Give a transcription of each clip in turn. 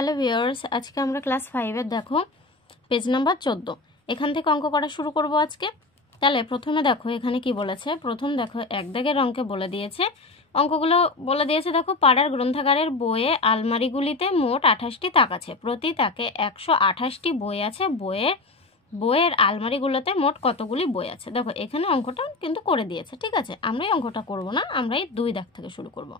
Hello viewers, আজকে আমরা class 5 এর দেখো পেজ নাম্বার 14 এখান থেকে অঙ্ক করা শুরু করব আজকে। তাহলে প্রথমে দেখো এখানে কি বলেছে। প্রথম দেখো এক দাগের অঙ্কে বলে দিয়েছে, অঙ্কগুলো বলে দিয়েছে। দেখো পাড়ার গ্রন্থাগারের বইয়ে আলমারিগুলিতে মোট 28টি তাক আছে, প্রতি তাকে 128টি বই আছে। বইয়ের আলমারিগুলোতে মোট কতগুলি বই আছে। দেখো এখানে অঙ্কটা কিন্তু করে দিয়েছে, ঠিক আছে। আমরা এই অঙ্কটা করব না, আমরা এই 2 দাগ থেকে শুরু করব।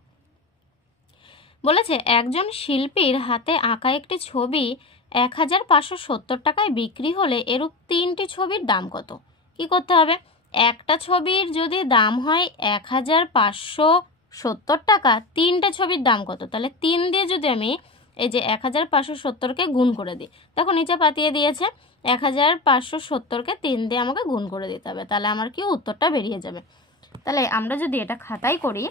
বলেছে একজন শিল্পীর হাতে আঁকা একটি ছবি 1570 টাকায় বিক্রি হলে এরূপ 3টি ছবির দাম কত। কি করতে হবে, একটা ছবির যদি দাম হয় 1570 টাকা, 3টে ছবির দাম কত। তাহলে 3 দিয়ে যদি আমি এই যে 1570কে গুণ করে দিই, দেখো নিচে পাতিয়ে দিয়েছে 1570কে 3 দিয়ে আমাকে গুণ করে দিতে হবে, তাহলে আমার কি উত্তরটা বেরিয়ে যাবে। তাহলে আমরা যদি এটা খাতায় করি,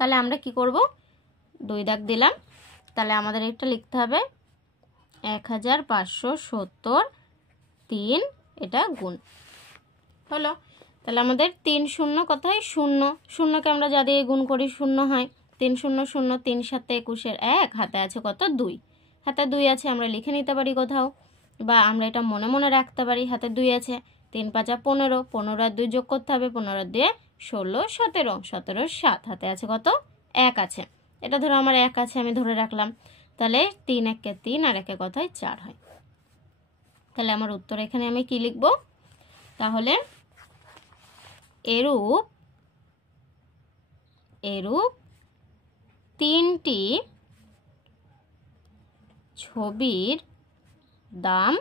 তাহলে আমরা কি করব, 2 দাগ দিলাম। তাহলে আমাদের এটা লিখতে হবে 1570 3, এটা গুণ হলো। তাহলে আমাদের 3 শূন্য কোথায়, 0 শূন্যকে আমরা যা দিয়ে গুণ করি 0 হয়। 3 0 0, 3 7 21 1, হাতে আছে কত 2, হাতে 2 আছে, আমরা লিখে নিতে পারি কোথাও, বা আমরা এটা মনে মনে রাখতে পারি। হাতে 2 আছে, 3 5 15, 15 আর 2 যোগ করতে হবে, 15 দিয়ে 16 17, 17 7, হাতে আছে কত 1 আছে। এটা ধরো আমার 1 আছে, আমি ধরে রাখলাম। তাহলে 3 1 কে 3 আর 1 এ কথায় 4 হয়। তাহলে আমার উত্তর এখানে আমি কি লিখব, তাহলে এরূপ 3টি ছবির দাম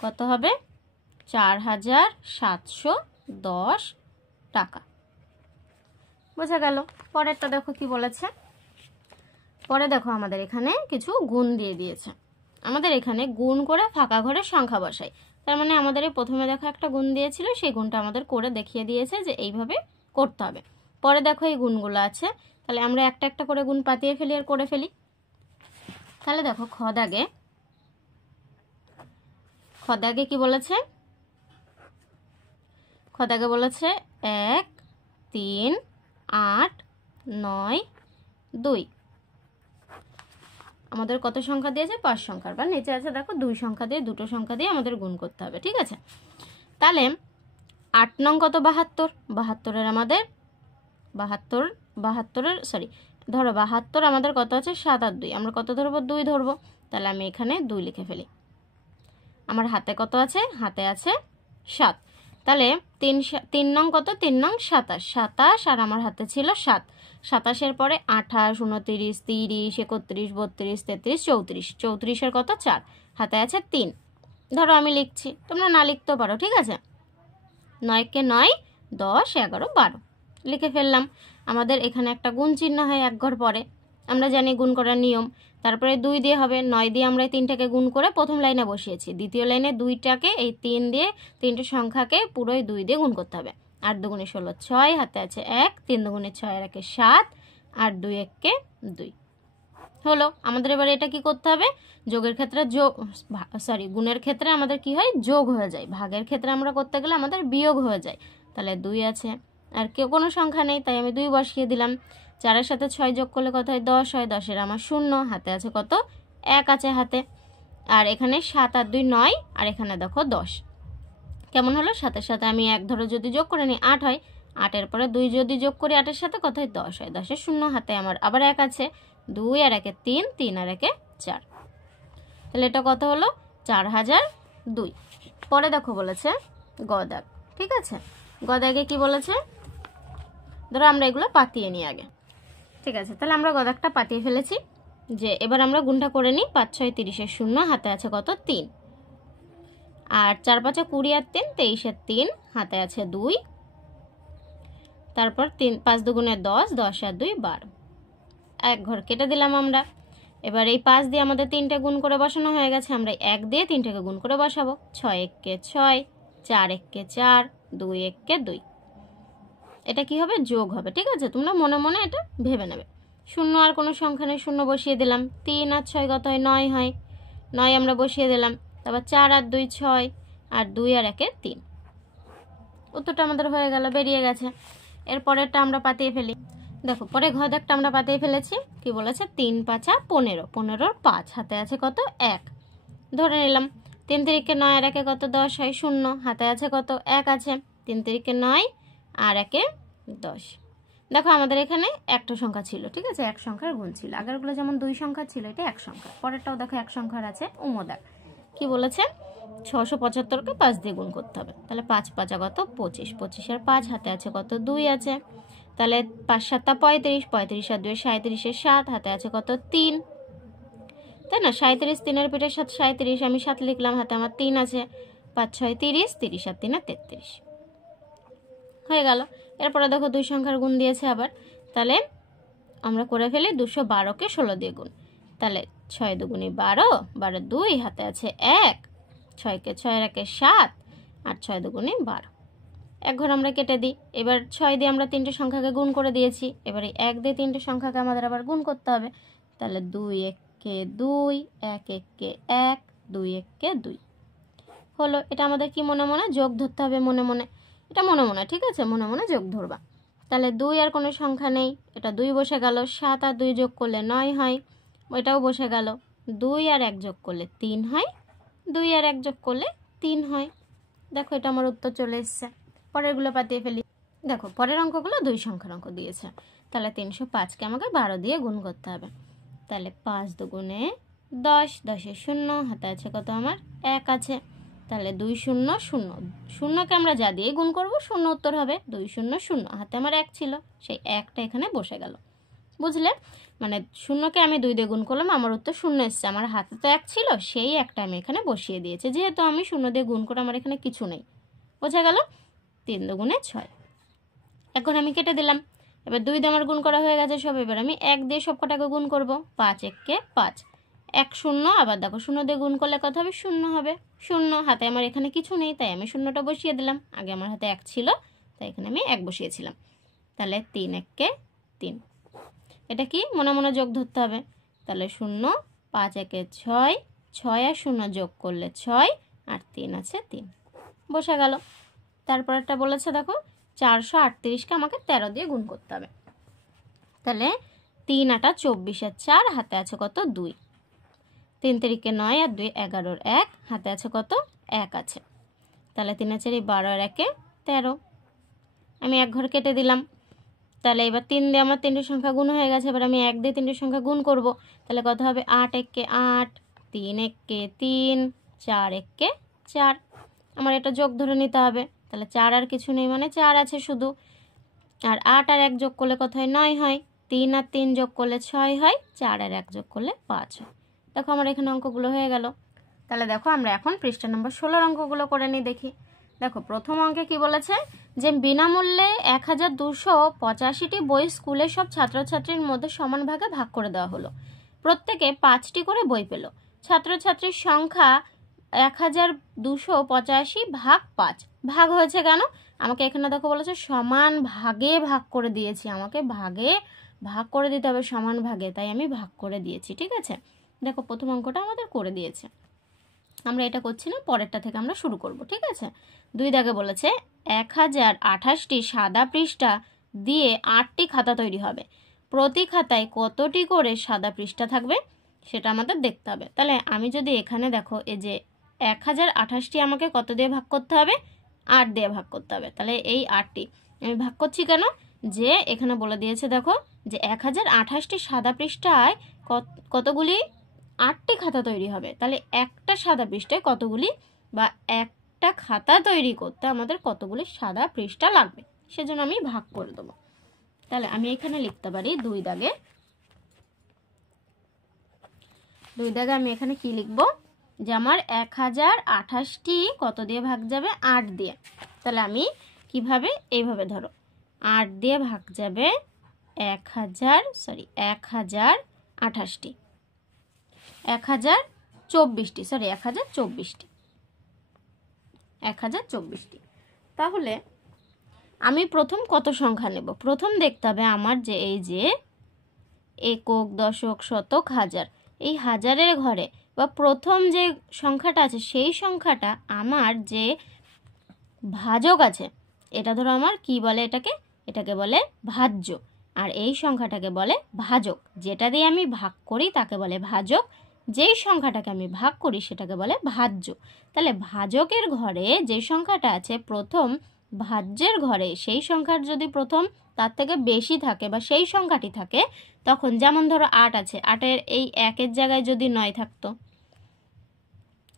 কত হবে, 4710 টাকা। বোঝা গেল। পরেরটা দেখো কি বলেছে। পরে দেখো আমাদের এখানে কিছু গুণ দিয়ে দিয়েছে। আমাদের এখানে গুণ করে ফাঁকা ঘরে সংখ্যা বসাই। তার মানে আমাদের এই প্রথমে দেখো একটা গুণ দিয়েছিল, সেই গুণটা আমাদের করে দেখিয়ে দিয়েছে যে এইভাবে করতে হবে। পরে দেখো এই গুণগুলো আছে, তাহলে আমরা একটা একটা করে গুণ পাতিয়ে ফেলি আর করে ফেলি। তাহলে দেখো খ দাগে কি বলেছে, খ দাগে বলেছে 1 3 8 9 2। আমাদের কত সংখ্যা দিয়েছে, 5 সংখ্যার, বা নিচে আছে দেখো 2 সংখ্যা দিয়ে, দুটো সংখ্যা দিয়ে আমাদের গুণ করতে হবে, ঠিক আছে। তাহলে 8 নং কত, 72, 72-এর আমাদের 72-এর সরি ধরো 72 আমাদের কত আছে 7 আর 2, আমরা কত ধরবো, 2 ধরবো। তাহলে আমি এখানে 2 লিখে ফেলি। আমার হাতে কত আছে, হাতে আছে 7। তাহলে 3 নং কত, 3 নং 27, 27 আর আমার হাতে ছিল 7, 27-এর পরে 28 29 30 31 32 33 34, 34-এর কত 4, হাতে আছে 3। ধরো আমি লিখছি, তোমরা না লিখতেও পারো, ঠিক আছে। 9 কে 9 10 11 12 লিখে ফেললাম। আমাদের এখানে একটা গুণ চিহ্ন হয় এক ঘর পরে, আমরা জানি গুণ করার নিয়ম। তারপরে 2 দিয়ে হবে, 9 দিয়ে আমরা 3টাকে গুণ করে প্রথম লাইনে বসিয়েছি, দ্বিতীয় লাইনে 2টাকে এই 3 দিয়ে 3টে সংখ্যাকে পুরোই 2 দিয়ে গুণ করতে হবে। 8 2 16 6, হাতে আছে 1, 3 2 6 আর 1 7, আর 2 1 2 হলো। আমাদের এবারে এটা কি করতে হবে, যোগের ক্ষেত্রে গুণের ক্ষেত্রে আমাদের কি হয়, যোগ হয়ে যায়। ভাগের ক্ষেত্রে আমরা করতে গেলে আমাদের বিয়োগ হয়ে যায়। তাহলে 2 আছে, আর কেউ কোনো সংখ্যা নেই, তাই আমি 2 বসিয়ে দিলাম। 4-এর সাথে 6 যোগ করলে কত হয়, 10 হয়। 10-এর আমার 0, হাতে আছে কত 1 আছে হাতে। আর এখানে 7 আর 2 9, আর এখানে দেখো 10। কেমন হলো, 7-এর সাথে আমি 1 ধরো যদি যোগ করে নিই 8 হয়। 8-এর পরে 2 যদি যোগ করি 8-এর সাথে কত হয়, 10 হয়। 10-এর 0, হাতে আমার আবার 1 আছে। 2 আর 1 3, 3 আর 1 4। তাহলে এটা কত হলো, 4002। পরে দেখো বলেছে গ দাগ, ঠিক আছে। গ দাগে কি বলেছে, ধরো আমরা এগুলো পাতিয়ে নিই আগে, ঠিক আছে। তাহলে আমরা গ দাগটা পাতিয়ে ফেলেছি। যে এবার আমরা গুণটা করে নিই, 5 6 30-এর 0, হাতে আছে কত 3, আর 4 5 20 আর 3 23-এর 3, হাতে আছে 2। তারপর 5 2 10, 10 আর 2 12, এক ঘর কেটে দিলাম আমরা। এবার এই 5 দিয়ে আমাদের 3টে গুণ করে বসানো হয়ে গেছে, আমরা 1 দিয়ে 3টাকে গুণ করে বসাবো। 6 1 কে 6, 4 1 কে 4, 2 1 কে 2। এটা কি হবে, যোগ হবে, ঠিক আছে। তোমরা মনে মনে এটা ভেবে নেবে। 0 আর কোনো সংখ্যা নেই, 0 বসিয়ে দিলাম। 3 আর 6 কত হয়, 9 হয়। 9 আমরা বসিয়ে দিলাম। তারপর 4 আর 2 6, আর 2 আর 1 3। উত্তরটা আমাদের হয়ে গেল, বেরিয়ে গেছে। এরপরেরটা আমরা পাতিয়ে ফেলি। দেখো পরে ঘ দাগটা আমরা পাতিয়ে ফেলেছি। কি বলেছে? 3 5 15, 15 5, হাতে আছে কত? 1 ধরে নিলাম। 3 3 9 আর 1 কত? 10 হয় 0, হাতে আছে কত? 1 আছে। 3 3 9 আর 1 10। দেখো আমাদের এখানে একটা সংখ্যা ছিল, ঠিক আছে, এক সংখ্যার গুণ ছিল। আগেরগুলো যেমন 2 সংখ্যা ছিল, এটা এক সংখ্যা। পরেরটাও দেখো এক সংখ্যার আছে, উমদাক। কি বলেছে? 675কে 5 দিয়ে গুণ করতে হবে। তাহলে 5 5 কত? 25, 25 আর 5, হাতে আছে কত? 2 আছে। তাহলে 5 7 35, 35 আর 2 37, 7, হাতে আছে কত? 3, তাই না? 37, 3 পিঠে 7 37, আমি 7 লিখলাম, হাতে আমার 3 আছে। 5 6 30, 30 আর 3 33 হয়ে গেল। এরপরে দেখো 2 সংখ্যার গুণ দিয়েছে আবার। তাহলে আমরা করে ফেলি 212কে 16 দিয়ে গুণ। তাহলে 6 দুগুণে 12, 12 2, হাতে আছে 1, 6কে 6 আর 1 7, আর 6 দুগুণে 12। এক ঘর আমরা কেটে দিই। এবার 6 দিয়ে আমরা 3টে সংখ্যাকে গুণ করে দিয়েছি। এবারে 1 দিয়ে 3টে সংখ্যাকে আমাদের আবার গুণ করতে হবে। তাহলে 2 1 কে 2, 1 1 কে 1, 2 1 কে 2 হলো। এটা আমাদের কি মনে মনে যোগ ধরতে হবে, মনে মনে। এটা মনে মনে, ঠিক আছে, মনে মনে যোগ ধরবা। তাহলে 2 আর কোনো সংখ্যা নেই, এটা 2 বসে গেল। 7 আর 2 যোগ করলে 9 হয়, ওইটাও বসে গেল। 2 আর 1 যোগ করলে 3 হয়, 2 আর 1 যোগ করলে 3 হয়। দেখো এটা আমার উত্তর চলে এসছে। পরেরগুলো পাতিয়ে ফেলি। দেখো পরের অঙ্কগুলো 2 সংখ্যার অঙ্ক দিয়েছে। তাহলে 305কে আমাকে 12 দিয়ে গুণ করতে হবে। তাহলে 5 দুগুণে 10, 10 এ 0, হাতে আছে কত? আমার 1 আছে। তাহলে 2 0 0, 0কে আমরা যা দিয়ে গুণ করব 0 উত্তর হবে। 2 0 0, হাতে আমার 1 ছিল, সেই 1টা এখানে বসে গেল। বুঝলে? মানে 0কে আমি 2 দিয়ে গুণ করলাম, আমার উত্তর 0 এসছে। আমার হাতে তো 1 ছিল, সেই 1টা আমি এখানে বসিয়ে দিয়েছি। যেহেতু আমি 0 দিয়ে গুণ করে আমার এখানে কিছু নেই, বোঝা গেল? 3 দুগুণে 6। এখন আমি কেটে দিলাম। এবার 2 দিয়ে আমার গুণ করা হয়ে গেছে সব। এবার আমি 1 দিয়ে সব কটাকে গুণ করব। 5 1 কে 5, 1 0, আবার দেখো 0 দিয়ে গুণ করলে কত হবে? 0 হবে। 0, হাতে আমার এখানে কিছু নেই, তাই আমি 0টা বসিয়ে দিলাম। আগে আমার হাতে 1 ছিল, তাই এখানে আমি 1 বসিয়েছিলাম। তাহলে 3 1 কে 3। এটা কি মনে মনে যোগ ধরতে হবে। তাহলে 0, 5 1 এ 6, 6 আর 0 যোগ করলে 6, আর 3 আছে 3, বসে গেল। তারপরটা বলেছে দেখো 438কে আমাকে 13 দিয়ে গুণ করতে হবে। তাহলে 3 8 24 আর 4, হাতে আছে কত? 2। 3 3 9 আর 2 11, 1, হাতে আছে কত? 1 আছে। তাহলে 3 4 12 আর 1 13। আমি এক ঘর কেটে দিলাম। তাহলে এবার 3 দিয়ে আমার 3টে সংখ্যা গুণ হয়ে গেছে। এবার আমি 1 দিয়ে 3টে সংখ্যা গুণ করব। তাহলে কত হবে? 8 1 কে 8, 3 1 কে 3, 4 1 কে 4। আমার এটা যোগ ধরে নিতে হবে। তাহলে 4 আর কিছু নেই, মানে 4 আছে শুধু। আর 8 আর 1 যোগ করলে কত হয়? 9 হয়। 3 আর 3 যোগ করলে 6 হয়, 4 আর 1 যোগ করলে 5 হয়। দেখো আমার এখানে অঙ্কগুলো হয়ে গেল। তাহলে দেখো আমরা এখন পৃষ্ঠা নম্বর 16 অঙ্কগুলো করে নিই, দেখি। দেখো প্রথম অঙ্কে কি বলেছে? যে বিনামূল্যে 1285টি বই স্কুলের সব ছাত্রছাত্রীর মধ্যে সমান ভাগে ভাগ করে দেওয়া হলো। প্রত্যেকে 5টি করে বই পেল। ছাত্রছাত্রীর সংখ্যা 1285 ভাগ 5। ভাগ হয়েছে কেন? আমাকে এখানে দেখো বলেছে সমান ভাগে ভাগ করে দিয়েছি। আমাকে ভাগে ভাগ করে দিতে হবে, সমান ভাগে, তাই আমি ভাগ করে দিয়েছি, ঠিক আছে। দেখো প্রথম অঙ্কটা আমাদের করে দিয়েছে। আমরা এটা করছি না, পরেরটা থেকে আমরা শুরু করব, ঠিক আছে। 2 দাগে বলেছে 1028টি সাদা পৃষ্ঠা দিয়ে 8টি খাতা তৈরি হবে। প্রতি খাতায় কতটি করে সাদা পৃষ্ঠা থাকবে সেটা আমাদের দেখতে হবে। তাহলে আমি যদি এখানে দেখো এই যে 1028টি আমাকে কত দিয়ে ভাগ করতে হবে? 8 দিয়ে ভাগ করতে হবে। তাহলে এই 8টি আমি ভাগ করছি কেন? যে এখানে বলে দিয়েছে দেখো যে 1028টি সাদা পৃষ্ঠায় কতগুলি 8টি খাতা তৈরি হবে। তাহলে একটা সাদা পৃষ্ঠায় কতগুলি, বা একটা খাতা তৈরি করতে আমাদের কতগুলি সাদা পৃষ্ঠা লাগবে, সেজন্য আমি ভাগ করে দেবো। তাহলে আমি এখানে লিখতে পারি 2 দাগে আমি এখানে কি লিখব? যে আমার 1028টি কত দিয়ে ভাগ যাবে? 8 দিয়ে। তাহলে আমি কিভাবে? এইভাবে ধরো, 8 দিয়ে ভাগ যাবে 1028টি, 1024টি। তাহলে আমি প্রথম কত সংখ্যা নেব? প্রথম দেখতে হবে আমার যে এই যে একক, দশক, শতক, হাজার, এই হাজারের ঘরে বা প্রথম যে সংখ্যাটা আছে সেই সংখ্যাটা আমার যে ভাজক আছে, এটা ধরো আমার কি বলে? এটাকে বলে ভাজ্য। আর এই সংখ্যাটাকে বলে ভাজক। যেটা দিয়ে আমি ভাগ করি তাকে বলে ভাজক, যেই সংখ্যাটাকে আমি ভাগ করি সেটাকে বলে ভাজ্য। তাহলে ভাজকের ঘরে যে সংখ্যাটা আছে প্রথম, ভাজ্যের ঘরে সেই সংখ্যার যদি প্রথম তার থেকে বেশি থাকে বা সেই সংখ্যাটি থাকে, তখন যেমন ধরো 8 আছে, 8-এর এই 1-এর জায়গায় যদি 9 থাকতো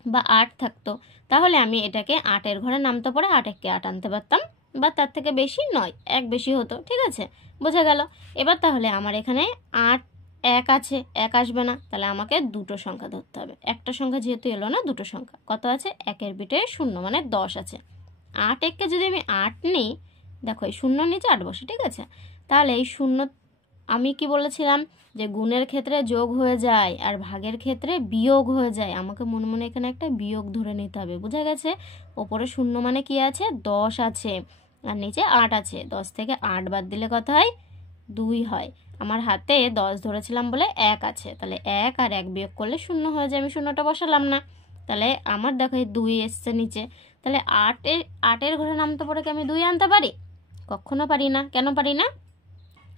বা 8 থাকতো, তাহলে আমি এটাকে 8-এর ঘরে নামতে পরে 8-কে 8 আনতে পারতাম, বা তার থেকে বেশি 9, 1 বেশি হতো। ঠিক আছে, বোঝা গেল। এবার তাহলে আমার এখানে 8 1 আছে, 1 আসবে না, তাহলে আমাকে দুটো সংখ্যা ধরতে হবে। একটা সংখ্যা যেহেতু এলো না, দুটো সংখ্যা কত আছে, 1-এর পিঠে 0 মানে 10 আছে। 8 1-কে যদি আমি 8 নিই, দেখো এই 0 নিচে 8 বসে। ঠিক আছে, তাহলে এই 0, আমি কি বলেছিলাম যে গুণের ক্ষেত্রে যোগ হয়ে যায় আর ভাগের ক্ষেত্রে বিয়োগ হয়ে যায়। আমাকে মনে মনে এখানে একটা বিয়োগ ধরে নিতে হবে, বোঝা গেছে। ওপরে 0 মানে কি আছে, 10 আছে, আর নিচে 8 আছে। 10 থেকে 8 বাদ দিলে কত হয়, 2 হয়। আমার হাতে 10 ধরেছিলাম বলে 1 আছে, তাহলে 1 আর 1 বিয়োগ করলে 0 হয়ে যায়। আমি 0টা বসালাম না, তাহলে আমার দেখো এই 2 এসছে নিচে। তাহলে 8-এর ঘরে নামতে পরে কি আমি 2 আনতে পারি? কখনো পারি না। কেন পারি না?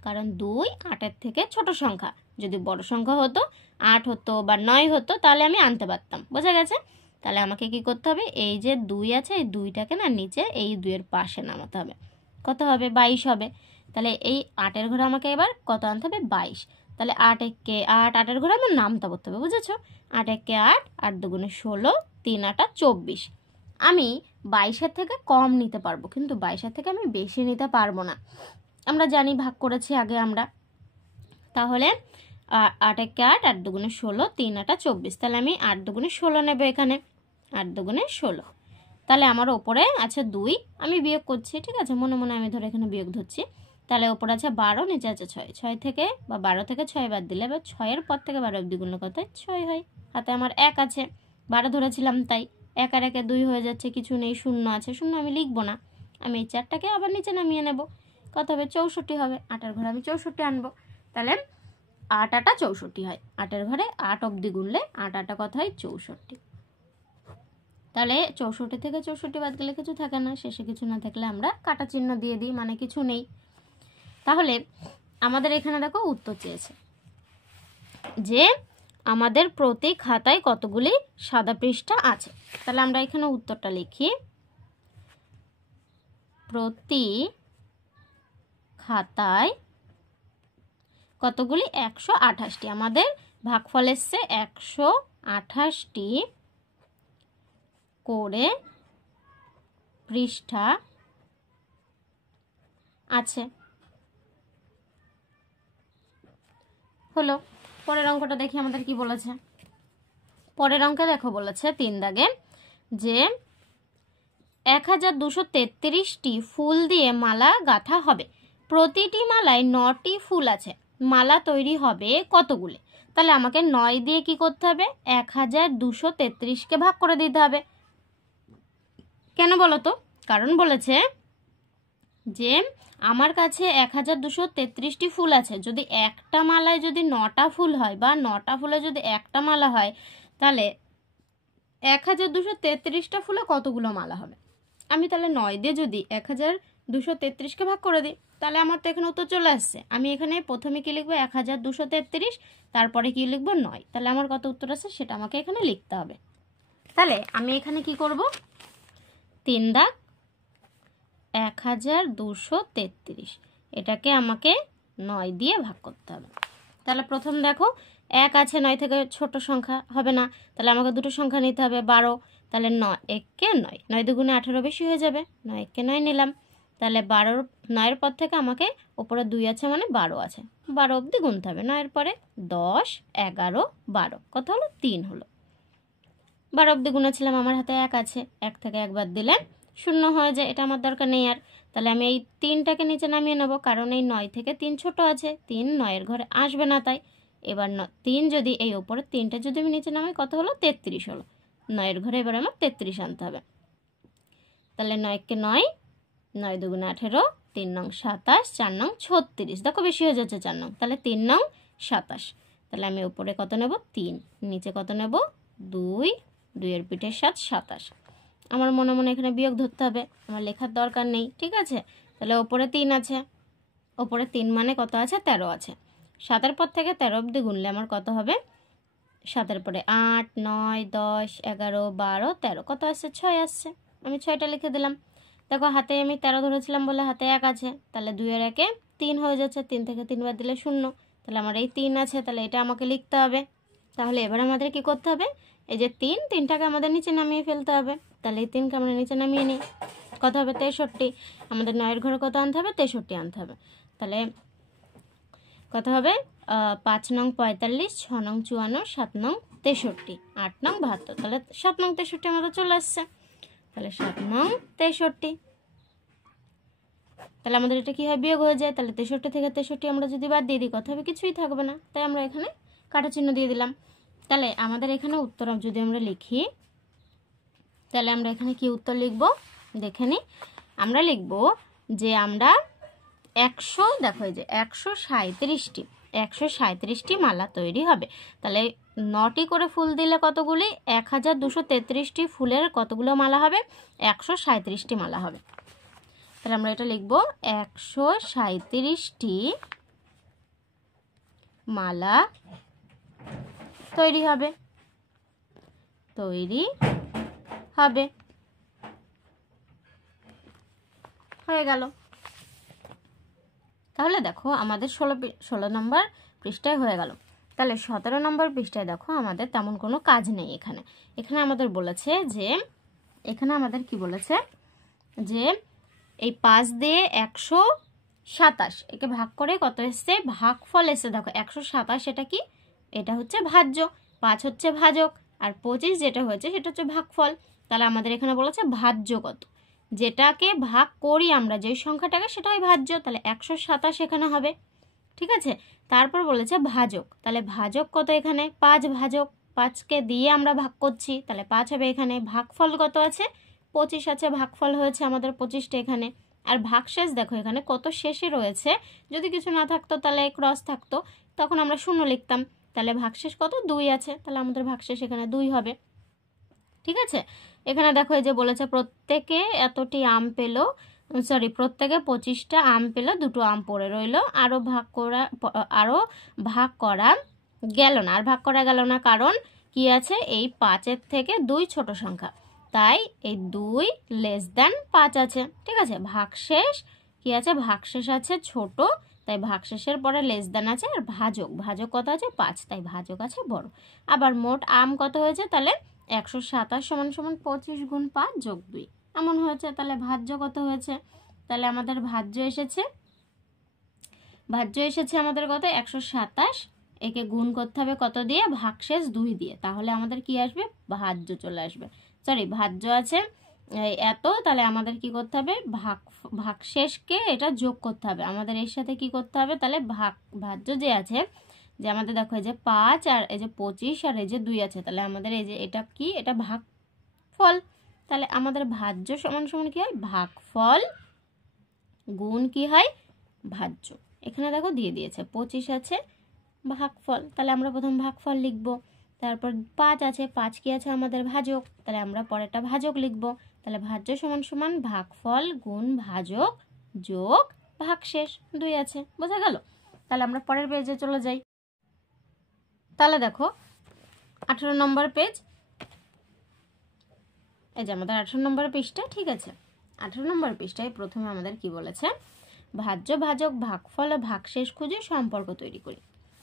কারণ 2 8-এর থেকে ছোট সংখ্যা। যদি বড় সংখ্যা হতো, 8 হতো বা 9 হতো, তাহলে আমি আনতে পারতাম। বোঝা গেছে? তাহলে আমাকে কি করতে হবে, এই যে 2 আছে, এই 2টাকে না নিচে এই 2-এর পাশে নামাতে হবে। কত হবে, 22 হবে। তাহলে এই 8-এর ঘরে আমাকে এবার কত আনতে হবে, 22। তাহলে 8 1-কে 8, 8-এর ঘরে আমার নামতা করতে হবে, বুঝেছো? 8 1-কে 8, 8 2 16, 3 8 24। আমি 22-এর থেকে কম নিতে পারবো, কিন্তু 22-এর থেকে আমি বেশি নিতে পারবো না। আমরা জানি, ভাগ করেছি আগে আমরা। তাহলে 8 1-কে 8, 8 2 16, 3 8 24। তাহলে আমি 8 2 16 নেব এখানে, 8 2 16। তাহলে আমার ওপরে আছে 2, আমি বিয়োগ করছি। ঠিক আছে, মনে মনে আমি ধরে এখানে বিয়োগ ধরছি। তাহলে ওপরে আছে 12, নিচে আছে 6। 6 থেকে বা 12 থেকে 6 বাদ দিলে, এবার 6-এর পর থেকে 12 অবধি গুণলে কত হয়, 6 হয়। হাতে আমার 1 আছে, 12 ধরেছিলাম তাই 1 আর 1 2 হয়ে যাচ্ছে, কিছু নেই, 0 আছে। 0 আমি লিখবো না, আমি এই 4টাকে আবার নিচে নামিয়ে নেব। কত হবে, 64 হবে। 8-এর ঘরে আমি 64 আনবো। তাহলে 8 8 64 হয়। 8-এর ঘরে 8 অবধি গুনলে 8 8 কত হয়, 64। তাহলে 64 থেকে 64 বাদ গেলে কিছু থাকে না, শেষে কিছু না থাকলে আমরা কাটা চিহ্ন দিয়ে দিই, মানে কিছু নেই। তাহলে আমাদের এখানে দেখো উত্তর চেয়েছে যে আমাদের প্রতি খাতায় কতগুলি সাদা পৃষ্ঠা আছে। তাহলে আমরা এখানে উত্তরটা লিখি, প্রতি খাতায় কতগুলি, 128টি। আমাদের ভাগফল এসছে 128টি করে পৃষ্ঠা আছে। হলো। পরের অঙ্কটা দেখি আমাদের কি বলেছে। পরের অঙ্কে দেখো বলেছে 3 দাগে যে 1233টি ফুল দিয়ে মালা গাঁথা হবে। প্রতিটি মালায় 9টি ফুল আছে। মালা তৈরি হবে কতগুলি? তাহলে আমাকে 9 দিয়ে কি করতে হবে, 1233কে ভাগ করে দিতে হবে। কেন বলো তো? কারণ বলেছে যে আমার কাছে 1233টি ফুল আছে। যদি একটা মালায় যদি 9টা ফুল হয়, বা 9টা ফুলে যদি একটা মালা হয়, তাহলে 1233টা ফুলে কতগুলো মালা হবে? আমি তাহলে 9 দিয়ে যদি 1233কে ভাগ করে দিই, তাহলে আমার তো এখানে উত্তর চলে আসছে। আমি এখানে প্রথমে কি লিখবো, 1233, তারপরে কি লিখবো, 9। তাহলে আমার কত উত্তর আছে সেটা আমাকে এখানে লিখতে হবে। তাহলে আমি এখানে কি করব, 3 দাগ 1233, এটাকে আমাকে 9 দিয়ে ভাগ করতে হবে। তাহলে প্রথম দেখো 1 আছে, 9 থেকে ছোট সংখ্যা হবে না, তাহলে আমাকে দুটো সংখ্যা নিতে হবে, 12। তাহলে 9 1-কে 9, 9 2 18 বেশি হয়ে যাবে, 9 1-কে 9 নিলাম। তাহলে 9-এর পর থেকে আমাকে ওপরে 2 আছে মানে 12 আছে, 12 অবধি গুনতে হবে। 9-এর পরে 10 11 12, কত হলো, 3 হলো। 12 অবধি গুনেছিলাম, আমার হাতে 1 আছে, 1 থেকে 1 বাদ দিলে 0 হয়ে যায়, এটা আমার দরকার নেই আর। তাহলে আমি এই 3টাকে নিচে নামিয়ে নেব, কারণ এই 9 থেকে 3 ছোট আছে, 3 9-এর ঘরে আসবে না। তাই এবার 3 যদি এই ওপরে 3টা যদি আমি নিচে নামাই, কত হলো, 33 হলো। 9-এর ঘরে এবার আমার 33 আনতে হবে। তাহলে 9-কে 9, 9 2 18, 3 9 27, 4 9 36, দেখো বেশি হয়ে যাচ্ছে 4 9, তাহলে 3 9 27। তাহলে আমি উপরে কত নেব, 3, নিচে কত নেব, 2, 2-এর পিঠে 7 27। আমার মনে মনে এখানে বিয়োগ ধরতে হবে, আমার লেখার দরকার নেই। ঠিক আছে, তাহলে ওপরে 3 আছে, ওপরে 3 মানে কত আছে 13 আছে। 7-এর পর থেকে 13 অবধি গুনলে আমার কত হবে, 7-এর পরে 8, 9, 10, 11, 12, 13 কত আসছে 6 আসছে। আমি 6টা লিখে দিলাম। দেখো হাতে আমি 13 ধরেছিলাম বলে হাতে 1 আছে, তাহলে 2 এর 1-এ 3 হয়ে যাচ্ছে, 3 থেকে 3 বাদ দিলে 0, তাহলে আমার এই 3 আছে, তাহলে এটা আমাকে লিখতে হবে। তাহলে এবার আমাদের কি করতে হবে, এই যে 3টাকে আমাদের নিচে নামিয়ে ফেলতে হবে। তাহলে এই 3কে আমরা নিচে নামিয়ে নিই, কত হবে 63। আমাদের 9-এর ঘরে কত আনতে হবে 63 আনতে হবে। তাহলে কত হবে 5 নং 45, 6 নং 54, 7 নং 63, 8 নং 72, তাহলে 7 নং 63 আমাদের চলে আসছে। তাহলে 7 নং 63, তাহলে আমাদের এটা কি হয় বিয়োগ হয়ে যায়। তাহলে 63 থেকে 63 আমরা যদি বাদ দিয়ে দিই কত হবে, কিছুই থাকবে না, তাই আমরা এখানে কাটা চিহ্ন দিয়ে দিলাম। তাহলে আমাদের এখানে উত্তর যদি আমরা লিখি, তাহলে আমরা এখানে কি উত্তর লিখব দেখে নিই। আমরা লিখব যে আমরা 100, দেখো এই যে 137টি মালা তৈরি হবে। তাহলে 9টি করে ফুল দিলে কতগুলি, 1233টি ফুলের কতগুলো মালা হবে, 137টি মালা হবে। তাহলে আমরা এটা লিখব 137টি মালা তৈরি হবে, হয়ে গেল। তাহলে দেখো আমাদের 16 নম্বর পৃষ্ঠায় হয়ে গেল। তাহলে 17 নম্বর পৃষ্ঠায় দেখো আমাদের তেমন কোনো কাজ নেই। এখানে আমাদের বলেছে যে, এখানে আমাদের কি বলেছে যে এই 5 দিয়ে 127 একে ভাগ করে কত এসছে, ভাগফল এসছে। দেখো 127 এটা কি, এটা হচ্ছে ভাজ্য, 5 হচ্ছে ভাজক, আর 25 যেটা হয়েছে সেটা হচ্ছে ভাগফল। তাহলে আমাদের এখানে বলেছে ভাজ্য কত, যেটাকে ভাগ করি আমরা যেই সংখ্যাটাকে সেটাই ভাজ্য, তাহলে 127 এখানে হবে। ঠিক আছে, তারপর বলেছে ভাজক, তাহলে ভাজক কত, এখানে 5 ভাজক, 5কে দিয়ে আমরা ভাগ করছি, তাহলে 5 হবে এখানে। ভাগফল কত আছে 25 আছে, ভাগফল হয়েছে আমাদের 25টা এখানে। আর ভাগশেষ দেখো এখানে কত শেষে রয়েছে, যদি কিছু না থাকতো তাহলে ক্রস থাকতো, তখন আমরা 0 লিখতাম। তাহলে ভাগশেষ কত 2 আছে, তাহলে আমাদের ভাগশেষ এখানে 2 হবে। ঠিক আছে, এখানে দেখো এই যে বলেছে প্রত্যেকে এতটি আম পেল, প্রত্যেকে 25টা আম পেল, 2টো আম পড়ে রইল, আরও ভাগ করা গেল না। আর ভাগ করা গেল না কারণ কি আছে, এই 5-এর থেকে 2 ছোট সংখ্যা, তাই এই 2 লেস দ্যান 5 আছে। ঠিক আছে, ভাগশেষ কি আছে, ভাগশেষ আছে ছোট, তাই ভাগশেষের পরে লেস দ্যান আছে, আর ভাজক কত আছে 5, তাই ভাজক আছে বড়। আবার মোট আম কত হয়েছে, তাহলে 127 = 25 গুণ 5 যোগ 2 এমন হয়েছে। তাহলে ভাজ্য কত হয়েছে, তাহলে আমাদের ভাজ্য এসেছে আমাদের কত 127, একে গুণ করতে হবে কত দিয়ে, ভাগশেষ 2 দিয়ে, তাহলে আমাদের কি আসবে, ভাজ্য চলে আসবে। ভাজ্য আছে এত, তাহলে আমাদের কি করতে হবে, ভাগশেষকে এটা যোগ করতে হবে, আমাদের এর সাথে কি করতে হবে, তাহলে ভাজ্য যে আছে, যে আমাদের দেখো এই যে 5 আর এই যে 25 আর এই যে 2 আছে, তাহলে আমাদের এই যে এটা কি, এটা ভাগফল, তাহলে আমাদের ভাজ্য সমান কি হয়, ভাগফল গুণ কি হয়, ভাজ্য। এখানে দেখো দিয়ে দিয়েছে 25 আছে ভাগফল, তাহলে আমরা প্রথম ভাগফল লিখব, তারপর 5 আছে, 5 কি আছে আমাদের ভাজক, তাহলে আমরা পরেরটা ভাজক লিখব। তাহলে ভাজ্য সমান ভাগফল গুণ ভাজক যোগ ভাগশেষ 2 আছে, বোঝা গেল। তাহলে আমরা পরের পেজে চলে যাই। তাহলে দেখো 18 নম্বর পেজ, এই যে আমাদের 18 নম্বর পৃষ্ঠা। ঠিক আছে, 18 নম্বর পৃষ্ঠায় প্রথমে আমাদের কি বলেছে, ভাজ্য ভাজক ভাগফল ও ভাগশেষ খুঁজে সম্পর্ক তৈরি করি।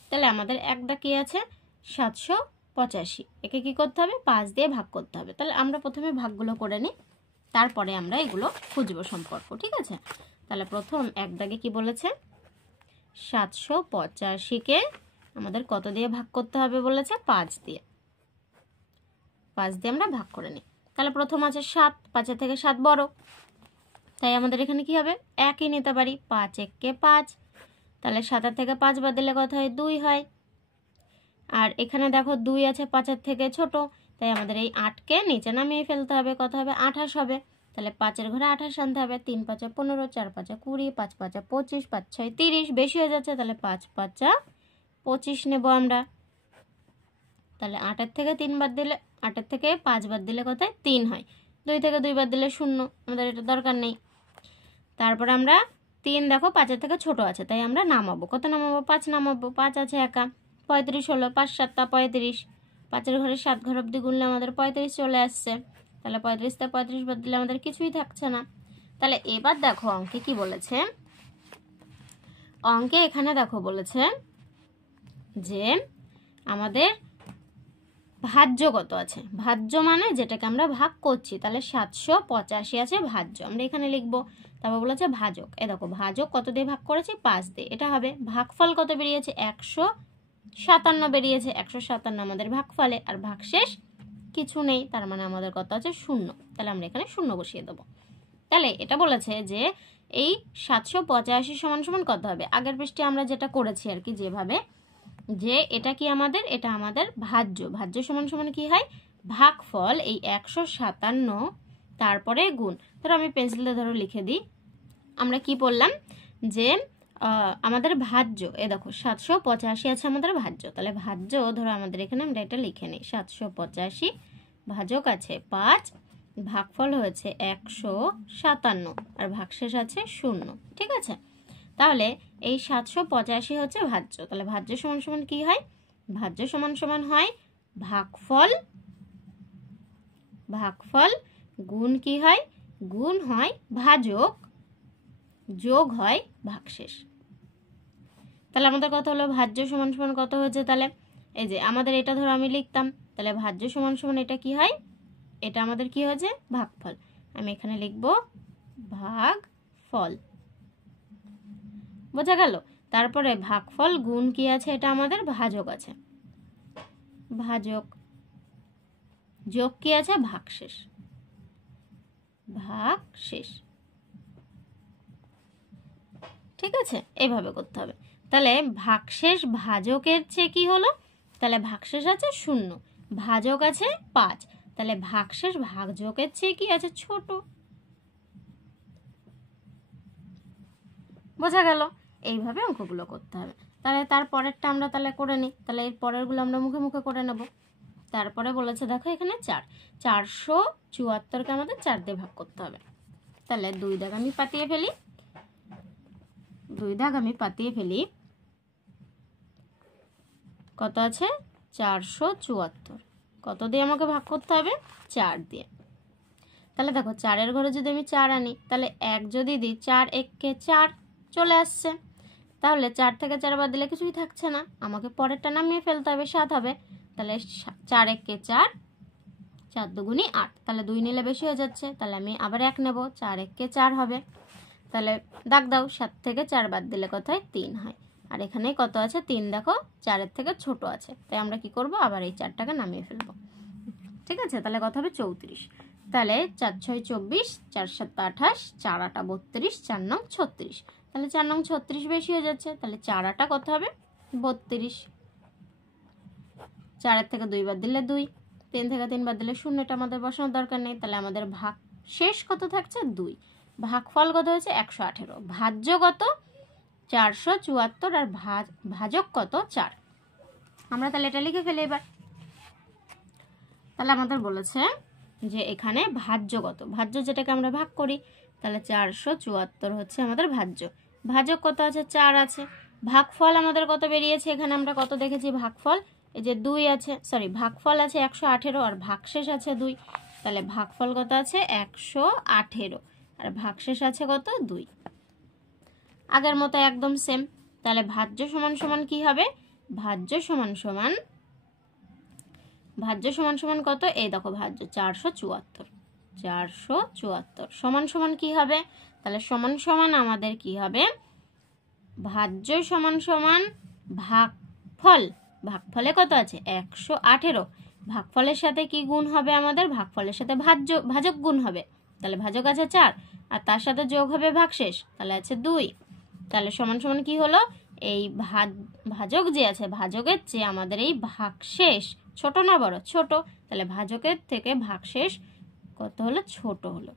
তাহলে আমাদের একটা কি আছে 785, একে কি করতে হবে 5 দিয়ে ভাগ করতে হবে। তাহলে আমরা প্রথমে ভাগগুলো করে নিই, তারপরে আমরা এগুলো খুঁজবো সম্পর্ক। ঠিক আছে, তাহলে প্রথম এক দাগে কি বলেছে, 785কে আমাদের কত দিয়ে ভাগ করতে হবে বলেছে, 5 দিয়ে আমরা ভাগ করে নিই। তাহলে প্রথম আছে 7, 5-এর থেকে 7 বড়, তাই আমাদের এখানে কি হবে, 1ই নিতে পারি, 5 1 5, তাহলে 7-এর থেকে 5 বাদ দিলে কত হয় 2 হয়। আর এখানে দেখো 2 আছে 5-এর থেকে ছোট, তাই আমাদের এই 8কে নিচে নামিয়ে ফেলতে হবে, কত হবে 28 হবে। তাহলে 5-এর ঘরে 28 আনতে হবে, 3 5 15, 4 5 20, 5 5 25, 5 6 30, বেশি হয়ে যাচ্ছে, তাহলে 5 5 25 নেব আমরা। তাহলে 8-এর থেকে 3 বাদ দিলে, 8-এর থেকে 5 বাদ দিলে কোথায় 3 হয়, 2 থেকে 2 বাদ দিলে 0, আমাদের এটা দরকার নেই। তারপর আমরা 3 দেখো 5-এর থেকে ছোট আছে, তাই আমরা নামাবো। কত নামাবো? 5 নামাবো। 5 আছে একা, 35 হলো। 5 7 35, 5-এর ঘরে 7 ঘর অব্দি গুনলে আমাদের 35 চলে আসছে। তাহলে 35 থেকে 35 বাদ দিলে আমাদের কিছুই থাকছে না। তাহলে এবার দেখো অঙ্কে কি বলেছে। অঙ্কে এখানে দেখো বলেছে যে আমাদের ভাজ্য কত আছে। ভাজ্য মানে যেটাকে আমরা ভাগ করছি, তাহলে 785 আছে ভাজ্য, আমরা এখানে লিখবো। তারপর বলেছে ভাজক, এ দেখো ভাজক কত দিয়ে ভাগ করেছি? 5 দিয়ে, এটা হবে। ভাগফল কত বেরিয়েছে? 157 বেরিয়েছে। 157 আমাদের ভাগফলে, আর ভাগশেষ কিছু নেই, তার মানে আমাদের কত আছে? 0। তাহলে আমরা এখানে 0 বসিয়ে দেবো। তাহলে এটা বলেছে যে এই 785 সমান সমান কত হবে? আগের পৃষ্ঠে আমরা যেটা করেছি আর কি, যেভাবে, যে এটা কি আমাদের, এটা আমাদের ভাজ্য। ভাজ্য সমান সমান কি হয়? ভাগফল এই 157 তারপরে গুণ। ধরো আমি পেন্সিলে ধরো লিখে দিই। আমরা কি বললাম যে আমাদের ভাজ্য, এ দেখো 785 আছে আমাদের ভাজ্য। তাহলে ভাজ্য ধরো আমাদের এখানে আমরা এটা লিখে নিই, 785 ভাজক আছে 5, ভাগফল হয়েছে 157 আর ভাগশেষ আছে 0। ঠিক আছে, তাহলে এই 785 হচ্ছে ভাজ্য। তাহলে ভাজ্য সমান সমান কি হয়? ভাজ্য সমান সমান হয় ভাগফল, ভাগফল গুণ কি হয়? গুণ হয় ভাজক, যোগ হয় ভাগশেষ। তাহলে আমাদের কত হলো? ভাজ্য সমান সমান কত হয়েছে? তাহলে এই যে আমাদের এটা ধরো আমি লিখতাম, তাহলে ভাজ্য সমান সমান এটা কি হয়? এটা আমাদের কি হয়েছে? ভাগফল। আমি এখানে লিখব ভাগফল। বোঝা গেল? তারপরে ভাগফল গুণ কি আছে? এটা আমাদের ভাজক আছে, ভাজক, যোগ কি আছে? ভাগশেষ, ভাগশেষ। ঠিক আছে, এইভাবে করতে হবে। তাহলে ভাগশেষ ভাজকের চেয়ে কি হলো? তাহলে ভাগশেষ আছে 0, ভাজক আছে 5, তাহলে ভাগশেষ ভাজকের চেয়ে কি আছে? ছোট। বোঝা গেল? এইভাবে অঙ্কগুলো করতে হবে। তাহলে তারপরেরটা আমরা তাহলে করে নিই। তাহলে এর পরেরগুলো আমরা মুখে মুখে করে নেব। তারপরে বলেছে দেখো এখানে 4, 474কে আমাদের 4 দিয়ে ভাগ করতে হবে। তাহলে 2 দাগ আমি পাতিয়ে ফেলি, 2 দাগ আমি পাতিয়ে ফেলি। কত আছে? 474। কত দিয়ে আমাকে ভাগ করতে হবে? 4 দিয়ে। তাহলে দেখো 4-এর ঘরে যদি আমি 4 আনি, তাহলে 1 যদি দিই, 4 1-কে 4 চলে আসছে। তাহলে 4 থেকে 4 বাদ দিলে কিছুই থাকছে না, আমাকে পরেরটা নামিয়ে ফেলতে হবে, 7 হবে। তাহলে 4 1-কে 4, 4 2 8, তাহলে 2 নিলে বেশি হয়ে যাচ্ছে, তাহলে আমি আবার 1 নেব, 4 1-কে 4 হবে। তাহলে দাগ দাও, 7 থেকে 4 বাদ দিলে কত হয়? 3 হয়। আর এখানে কত আছে? 3 দেখো 4-এর থেকে ছোট আছে, তাই আমরা কি করব? আবার এই 4টাকে নামিয়ে ফেলবো। ঠিক আছে, তাহলে কত হবে? 34। তাহলে 4 6 24, 4 7 28, 4 8 32, 4 9 36। তাহলে 4 9 36 বেশি হয়ে যাচ্ছে, তাহলে 4 8 কত হবে? 32। 4-এর থেকে 2 বাদ দিলে 2, 3 থেকে 3 বাদ দিলে 0, এটা আমাদের বসানোর দরকার নেই। তাহলে আমাদের ভাগ শেষ কত থাকছে? 2। ভাগফল কত হয়েছে? 118। ভাজ্য কত? 474, আর ভাজক কত? 4। আমরা তাহলে এটা লিখে ফেলি এবার। তাহলে আমাদের বলেছে যে এখানে ভাজ্য কত? ভাজ্য যেটাকে আমরা ভাগ করি, তাহলে 474 হচ্ছে আমাদের ভাজ্য। ভাজক কত আছে? 4 আছে। ভাগফল আমাদের কত বেরিয়েছে? এখানে আমরা কত দেখেছি ভাগফল? এই যে 2 আছে, সরি, ভাগফল আছে 118 আর ভাগশেষ আছে 2। তাহলে ভাগফল কত আছে? 118 আর ভাগশেষ আছে কত? 2। আগের মতো একদম সেম। তাহলে ভাজ্য সমান সমান কি হবে? ভাজ্য সমান সমান, ভাজ্য সমান সমান কত? এই দেখো ভাজ্য 474, 474 সমান সমান কি হবে? তাহলে সমান সমান আমাদের কি হবে? ভাজ্য সমান সমান ভাগফল, ভাগফলে কত আছে? 118। ভাগফলের সাথে কি গুণ হবে আমাদের? ভাগফলের সাথে ভাজক গুণ হবে। তাহলে ভাজক আছে 4 আর তার সাথে যোগ হবে ভাগশেষ, তাহলে আছে 2। তাহলে সমান সমান কি হলো? এই ভাজক যে আছে, ভাজকের চেয়ে আমাদের এই ভাগশেষ ছোট না বড়? ছোট। তাহলে ভাজকের থেকে ভাগশেষ কত হলো? ছোট হলো।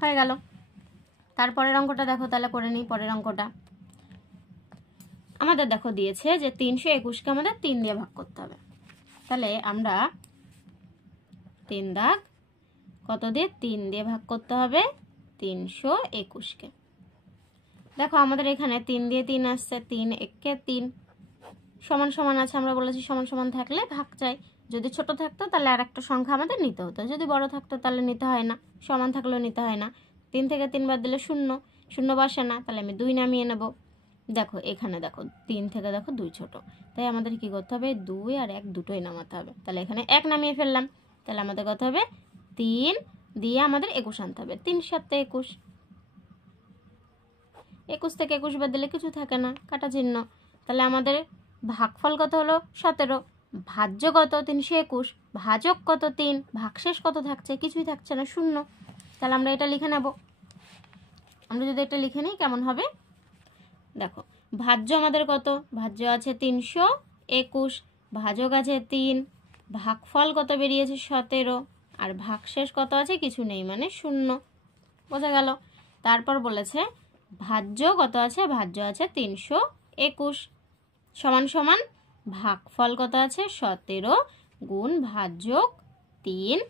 হয়ে গেল। তারপরের অঙ্কটা দেখো, তাহলে করে নিই পরের অঙ্কটা। আমাদের দেখো দিয়েছে যে 321কে আমাদের 3 দিয়ে ভাগ করতে হবে। তাহলে আমরা 3 দাগ কত দিয়ে 3 দিয়ে ভাগ করতে হবে 321কে। দেখো আমাদের এখানে 3 দিয়ে 3 আসছে, 3 একে 3, সমান সমান আছে, আমরা বলেছি সমান সমান থাকলে ভাগ চাই। যদি ছোট থাকতো তাহলে আর একটা সংখ্যা আমাদের নিতে হতো, যদি বড় থাকতো তাহলে নিতে হয় না, সমান থাকলেও নিতে হয় না। 3 থেকে 3 বাদ দিলে 0, 0 বসে না, তাহলে আমি 2 নামিয়ে নেব। দেখো এখানে দেখো 3 থেকে দেখো 2 ছোট, তাই আমাদের কি করতে হবে 2 আর 1 দুটোই নামাতে হবে। তাহলে এখানে 1 নামিয়ে ফেললাম, তাহলে আমাদের কত হবে 3 দিয়ে আমাদের 21 আনতে হবে। 3 7 21, 21 থেকে 21 বাদ দিলে কিছু থাকে না, কাটা চিহ্ন। তাহলে আমাদের ভাগফল কত হলো 17, ভাজ্য কত 321, ভাজক কত 3, ভাগশেষ কত থাকছে কিছুই থাকছে না 0। তাহলে আমরা এটা লিখে নেব। আমরা যদি এটা লিখে নিই কেমন হবে, দেখো ভাজ্য আমাদের কত, ভাজ্য আছে 321, ভাজক আছে 3, ভাগফল কত বেরিয়েছে 17, আর ভাগশেষ কত আছে কিছু নেই মানে 0, বোঝা গেল। তারপর বলেছে ভাজ্য কত আছে, ভাজ্য আছে 321 সমান সমান ভাগফল কত আছে 17 গুণ ভাজক 3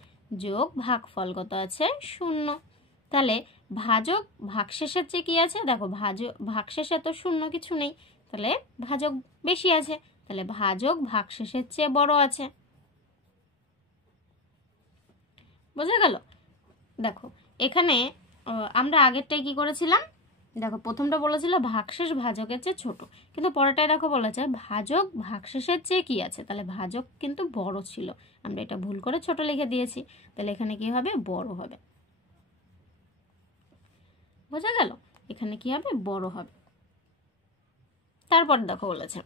যোগ ভাগফল কত আছে 0। তাহলে ভাজক ভাগশেষের চেয়ে কি আছে, দেখো ভাগশেষে তো 0 কিছু নেই, তাহলে ভাজক বেশি আছে, তাহলে ভাজক ভাগশেষের চেয়ে বড় আছে, বোঝা গেল। দেখো এখানে আমরা আগেরটাই কি করেছিলাম, দেখো প্রথমটা বলেছিল ভাগশেষ ভাজকের চেয়ে ছোট, কিন্তু পরেরটায় দেখো বলেছে ভাজক ভাগশেষের চেয়ে কি আছে, তাহলে ভাজক কিন্তু বড় ছিল, আমরা এটা ভুল করে ছোট লিখে দিয়েছি, তাহলে এখানে কি হবে বড় হবে, বোঝা গেল। এখানে কি হবে বড় হবে। তারপর দেখো বলেছে,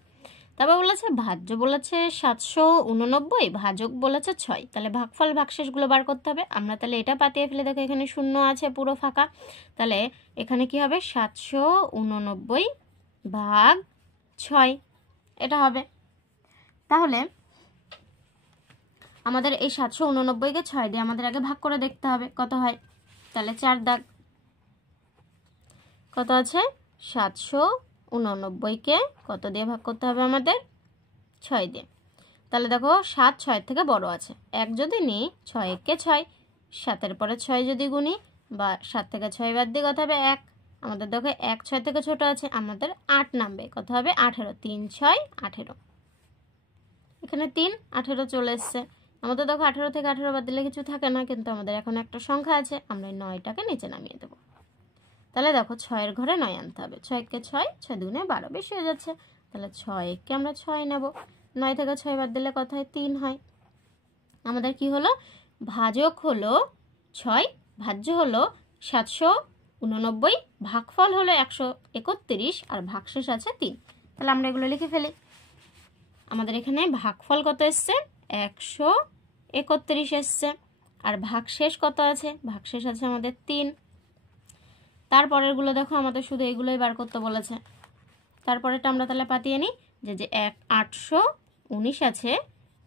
তারপর বলেছে ভাজ্য বলেছে 789, ভাজক বলেছে 6, তাহলে ভাগফল ভাগশেষগুলো বার করতে হবে। আমরা তাহলে এটা পাতিয়ে ফেলে দেখো এখানে 0 আছে পুরো ফাঁকা, তাহলে এখানে কি হবে 789 ভাগ 6 এটা হবে। তাহলে আমাদের এই 789কে 6 দিয়ে আমাদের আগে ভাগ করে দেখতে হবে কত হয়, তাহলে 4 দাগ কত আছে 789কে কত দিয়ে ভাগ করতে হবে আমাদের 6 দিয়ে। তাহলে দেখো 7 6 থেকে বড় আছে, 1 যদি নিই 6 একে 6, 7-এর পরে 6 যদি গুনি বা 7 থেকে 6 বাদ দিয়ে কত হবে 1, আমাদের দেখো 1 6 থেকে ছোট আছে, আমাদের 8 নামবে, কত হবে 18, 3 6 18, এখানে 3 18 চলে এসছে। আমাদের দেখো 18 থেকে 18 বাদ দিলে কিছু থাকে না, কিন্তু আমাদের এখন একটা সংখ্যা আছে, আমরা 9টাকে নিচে নামিয়ে দেবো। তাহলে দেখো 6-এর ঘরে 9 আনতে হবে, 6 একে 6, 6 দুগুণে 12 বেশি হয়ে যাচ্ছে, তাহলে 6 একে আমরা 6 নেব, 9 থেকে 6 বাদ দিলে কত হয় 3 হয়। আমাদের কি হলো ভাজক হলো 6, ভাজ্য হলো 789, ভাগফল হলো 131, আর ভাগশেষ আছে 3। তাহলে আমরা এগুলো লিখে ফেলি। আমাদের এখানে ভাগফল কত এসছে 131 এসছে, আর ভাগশেষ কত আছে, ভাগশেষ আছে আমাদের 3। তারপরের গুলো দেখো আমাদের শুধু এগুলোই বার করতে বলেছে। তারপরেটা আমরা তাহলে পাতিয়ে নিই, যে 819 আছে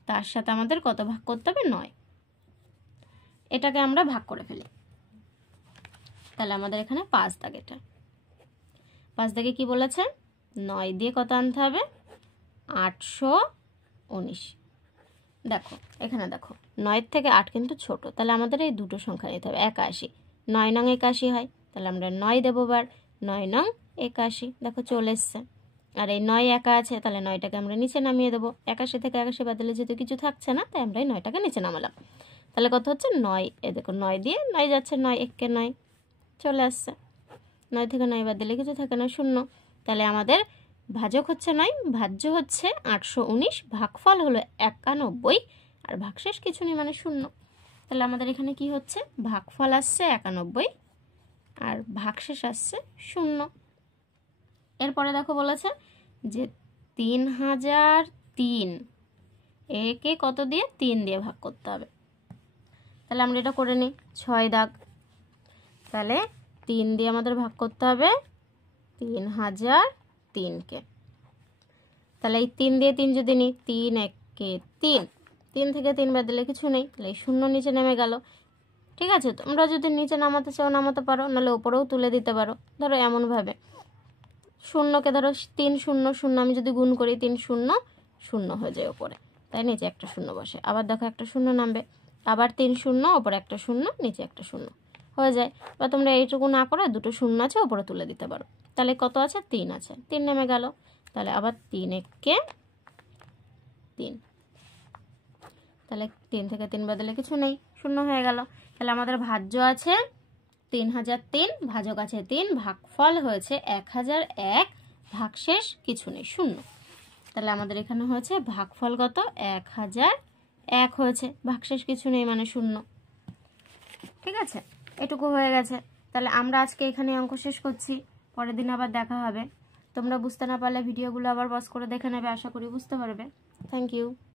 তার সাথে আমাদের কত ভাগ করতে হবে 9, এটাকে আমরা ভাগ করে ফেলি। তাহলে আমাদের এখানে 5 দাগ, এটা 5 দাগে কি বলেছে 9 দিয়ে কত আনতে হবে 819। দেখো এখানে দেখো 9 থেকে 8 কিন্তু ছোট, তাহলে আমাদের এই দুটো সংখ্যা নিতে হবে 81, 9 নং 81 হয়, তাহলে আমরা 9 দেবো বার, 9 নং 81, দেখো চলে এসছে। আর এই 9 একা আছে, তাহলে 9টাকে আমরা নিচে নামিয়ে দেবো, 81 থেকে 81 বাদ দিলে যেহেতু কিছু থাকছে না, তাই আমরা এই 9টাকে নিচে নামালাম। তাহলে কত হচ্ছে 9, এ দেখো 9 দিয়ে 9 যাচ্ছে, 9 একে 9 চলে আসছে, 9 থেকে 9 বাদ দিলে কিছু থাকে না 0। তাহলে আমাদের ভাজক হচ্ছে 9, ভাজ্য হচ্ছে 819, ভাগফল হলো 91, আর ভাগশেষ কিছু নেই মানে 0। তাহলে আমাদের এখানে কি হচ্ছে ভাগফল আসছে 91 আর ভাগশেষ আসছে 0। এরপরে দেখো বলেছে যে 3003 একে কত দিয়ে 3 দিয়ে ভাগ করতে হবে। তাহলে আমরা এটা করে নিই, 6 দাগ, তাহলে 3 দিয়ে আমাদের ভাগ করতে হবে 3003কে। তাহলে এই 3 দিয়ে 3 যদি নিই, 3 একে 3, 3 থেকে 3 বাদ দিলে কিছু নেই, তাহলে এই 0 নিচে নেমে গেল। ঠিক আছে, তোমরা যদি নিচে নামাতে চাও নামাতে পারো, নাহলে ওপরেও তুলে দিতে পারো। ধরো এমনভাবে 0কে ধরো 3 0 0, আমি যদি গুণ করি 3 0 0 হয়ে যায় ওপরে, তাই নিচে একটা 0 বসে। আবার দেখো একটা 0 নামবে, আবার 3 শূন্য, ওপরে একটা শূন্য, নিচে একটা শূন্য হয়ে যায়। বা তোমরা এইটুকু না করে দুটো শূন্য আছে ওপরে তুলে দিতে পারো। তাহলে কত আছে? 3 আছে, 3 নেমে গেল। তাহলে আবার 3 একে 3, তাহলে 3 থেকে 3 বাদলে কিছু নেই, শূন্য হয়ে গেল। তাহলে আমাদের ভাজ্য আছে 3003, ভাজক আছে 3, ভাগফল হয়েছে 1001, ভাগশেষ কিছু নেই, শূন্য। তাহলে আমাদের এখানে হয়েছে ভাগফল কত? 1001 হয়েছে, ভাগশেষ কিছু নেই মানে শূন্য। ঠিক আছে, এটুকু হয়ে গেছে। তাহলে আমরা আজকে এখানে অঙ্ক শেষ করছি, পরের দিন আবার দেখা হবে। তোমরা বুঝতে না পারলে ভিডিওগুলো আবার পজ করে দেখে নেবে, আশা করি বুঝতে পারবে। Thank you.